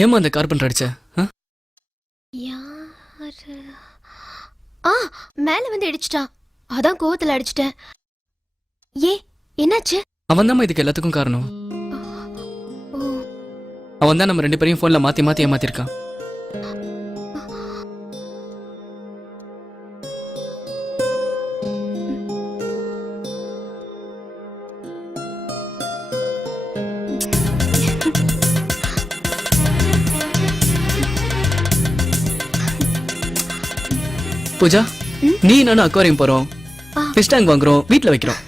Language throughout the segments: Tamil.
ஏமா அந்த கார்பன் அடிச்ச? யாரு? மேல வந்து இடிச்சிட்டான். அதான் கோவத்துல அடிச்சிட்டேன். என்னாச்சு? அவன் தான் இதுக்கு எல்லாத்துக்கும் காரணம். ஓ, அவன் தான் நம்ம 2 பேரையும் போன்ல மாத்தி மாத்தி ஏமாத்திருக்கான். பூஜா, நீ நானும் அக்வாரியம் போறோம், ஃபிஷ் டேங்க் வாங்குறோம், வீட்ல வைக்கிறோம்.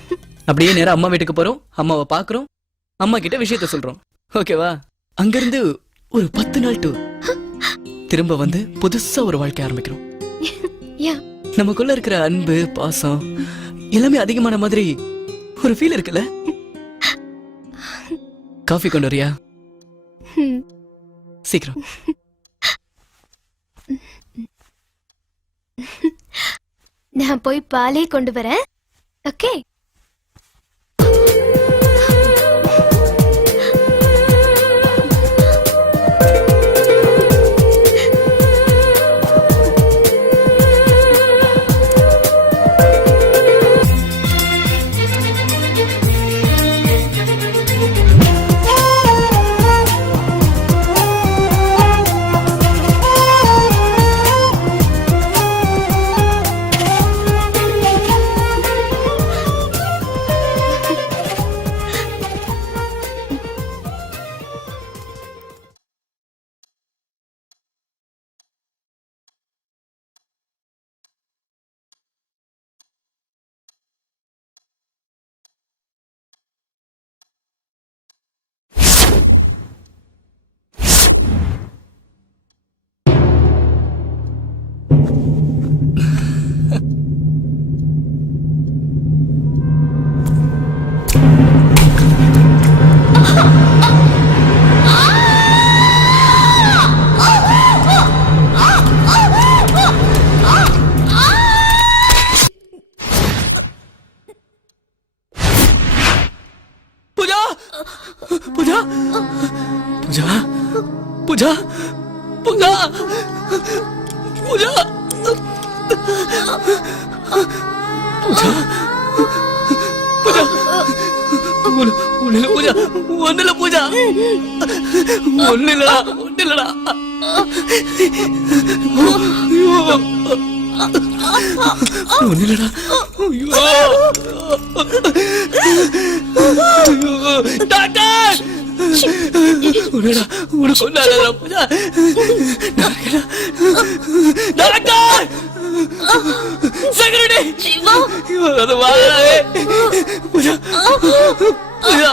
அப்படியே நேரா அம்மா வீட்டுக்கு போறோம், அம்மாவை பாக்குறோம், அம்மா கிட்ட விஷயத்த சொல்றோம். ஓகேவா? அங்கிருந்து ஒரு 10 நாள் டூர். திரும்ப வந்து புதுசா ஒரு வாழ்க்கை ஆரம்பிக்கிறோம். நமக்குள்ள இருக்கிற அன்பு, பாசம் எல்லாமே அதிகமான மாதிரி ஒரு ஃபீல் இருக்குல்ல? காஃபி கொண்டு வரியா? சீக்கிரம். நான் போய் பாலே கொண்டு வரேன். ஓகே? பூஜா, பூஜா, பூஜா, பூஜா, பூஜா, பூஜா, பூஜா, ஒண்ணுல பூஜா, ஒண்ணுல பூஜா, ஒண்ணுலடா, ஒண்ணுலடா. ஒண்ணுலடா. டாக்டர், உனடா, உனக்கு ஒண்ணாதடா பூஜா. டாக்டர், செக்யூரிட்டி, சிவா, அது வாங்கவே. பூஜா, பூஜா,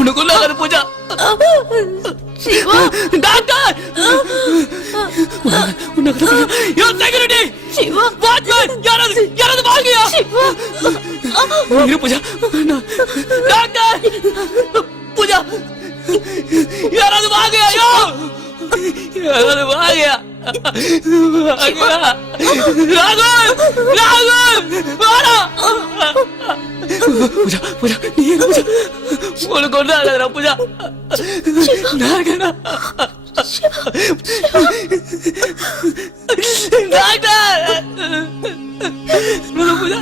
உனக்கு ஒண்ணாதடா பூஜா. சிவா, டாக்டர், உனக்கு யோ செக்யூரிட்டி, சிவா, வாட்ச்மேன், யாராவது வாங்கயா. சிவா, இரு பூஜா. டாக்டர், பூஜா, யாராவது வாங்கயா. யோ, யாராவது வாங்கயா. ராகுல், ராகுல், வாடா. பூஜா, பூஜா, நீ இரு பூஜா. உனக்கு ஒண்ணு ஆகாதடா பூஜா. நாகடா. டாக்டர், பூஜா.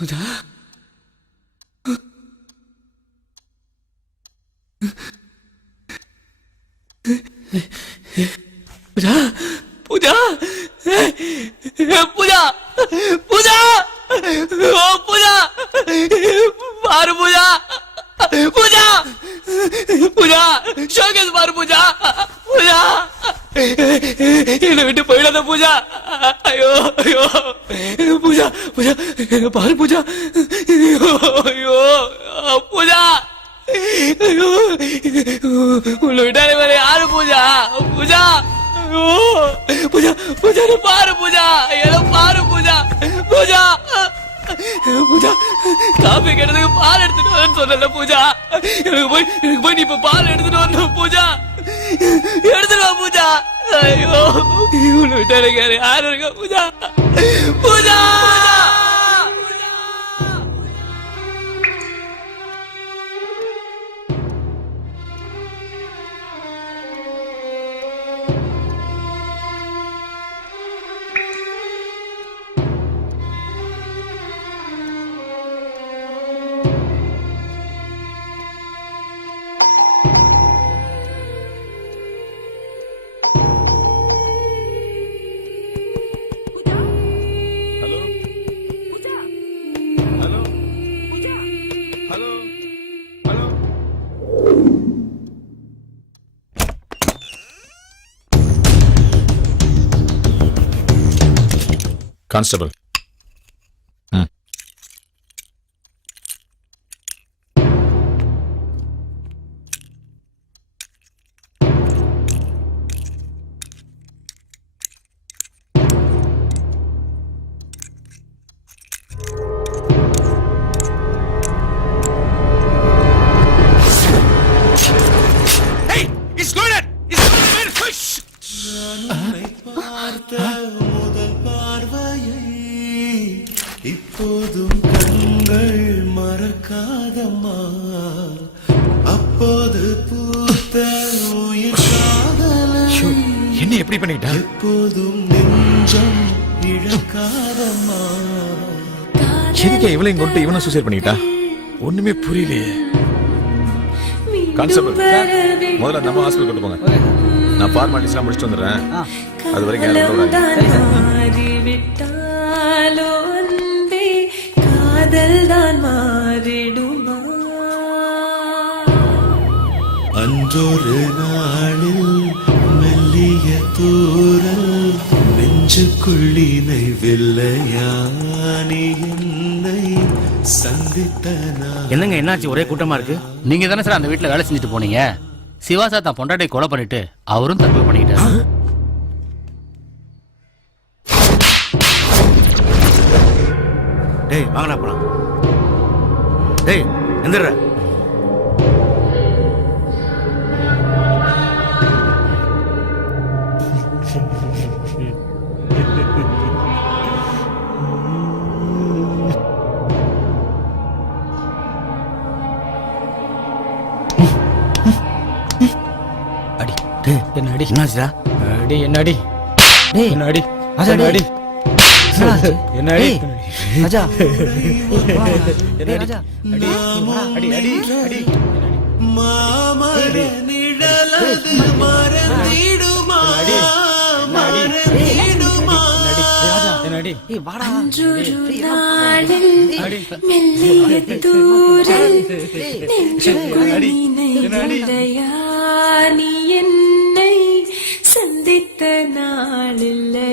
பூஜா, பூஜா, பூஜா, பூஜா, பூஜா, ஓ பூஜா, பாரு பூஜா, பூஜா, பூஜா, ஷோகேஸ் பாரு பூஜா, பூஜா, என்னை விட்டு போயிடாத பூஜா. ஐயோ, ஐயோ, பூஜா, பூஜா, பாரு பூஜா. ஐயோ, பூஜா, ஐயோ, உன்னை விட்டாலே வேற யாரு பூஜா. பூஜா, ஐயோ, பூஜா, பூஜா, பாரு பூஜா, என்ன பாரு பூஜா. பூஜா, பூஜா, காபி கேட்டதுக்கு பால் எடுத்துட்டு வரேன்னு சொன்னல பூஜா. எனக்கு போய் நீ இப்ப பால் எடுத்துட்டு வரணும் பூஜா. எடுத்துட்டு வா பூஜா. ஐயோ இவனை விட்டு எனக்கு வேற யாரு இருக்கா? பூஜா பூஜா கான்ஸ்டபிள். இப்போதும் கண்கள் மறக்காதம்மா அப்போது பூத்த உயிர் காதலை என்ன எப்படி பண்ணிட்டா? எப்போதும் நெஞ்சம் இழக்காதம்மா எதுக்கே இவளையும் கொண்டு இவனை சூசைட் பண்ணிக்கிட்டா? ஒண்ணுமே புரியலையே. கான்ஸ்டபிள், முதல்ல நம்ம ஹாஸ்பிட்டல் கொண்டு போங்க. நான் ஃபார்மாலிட்டிஸ்லாம் முடிச்சுட்டு வந்துடுறேன். அது வரைக்கும் யாரும் உள்ள விடாதீங்க. அன்றொரு நாளில் மெல்லிய தூரல் நெஞ்சுக்குள்ளினை வெள்ளையானி என்னை சந்தித்த என்னங்க என்னாச்சு? ஒரே கூட்டமா இருக்கு. நீங்க தானே சார் அந்த வீட்டுல வேலை செஞ்சுட்டு போனீங்க. சிவா சார் தான் பொண்டாட்டியை கொலை பண்ணிட்டு அவரும் தற்கொலை பண்ணிக்கிட்டாரு. டேய் வாங்கடா போலாம். டேய் எந்திர. அடி. டேய் என்ன அடி? என்னாச்சுடா? அடி என்ன அடி? டேய் என்ன அடி? என்ன அடி? என்ன அடி? ராஜா என்ன ராஜா? அடி அடி அடி அடி மாமர நிழலது மறந்திடுமா மறந்திடுமா என்னடி? ஏய் வாடா. அன்றொரு நாளில் மெல்லிய தூரல் நெஞ்சுக்குள் நினைவுடையா நீ என்னை சந்தித்த நாளில்லை.